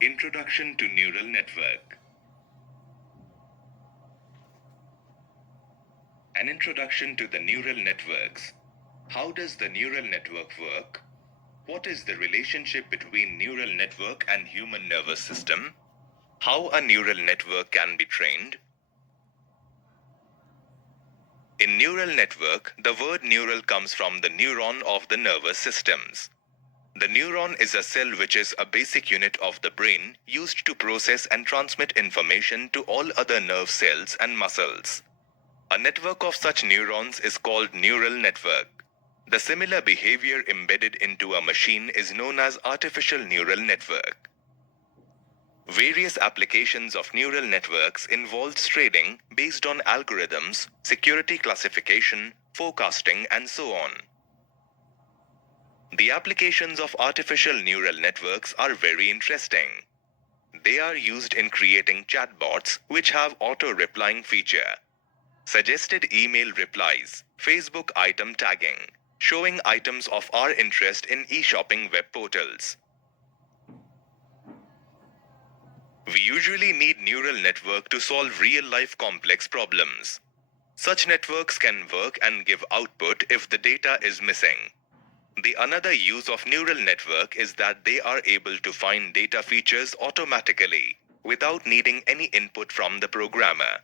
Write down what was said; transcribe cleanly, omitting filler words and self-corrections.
Introduction to Neural Network. An introduction to the neural networks. How does the neural network work? What is the relationship between neural network and human nervous system? How a neural network can be trained? In neural network, the word neural comes from the neuron of the nervous systems. The neuron is a cell which is a basic unit of the brain used to process and transmit information to all other nerve cells and muscles. A network of such neurons is called neural network. The similar behavior embedded into a machine is known as artificial neural network. Various applications of neural networks involves trading based on algorithms, security classification, forecasting, and so on. The applications of artificial neural networks are very interesting. They are used in creating chatbots which have auto-replying feature, suggested email replies, Facebook item tagging, showing items of our interest in e-shopping web portals. We usually need neural network to solve real-life complex problems. Such networks can work and give output if the data is missing. The another use of neural network is that they are able to find data features automatically without needing any input from the programmer.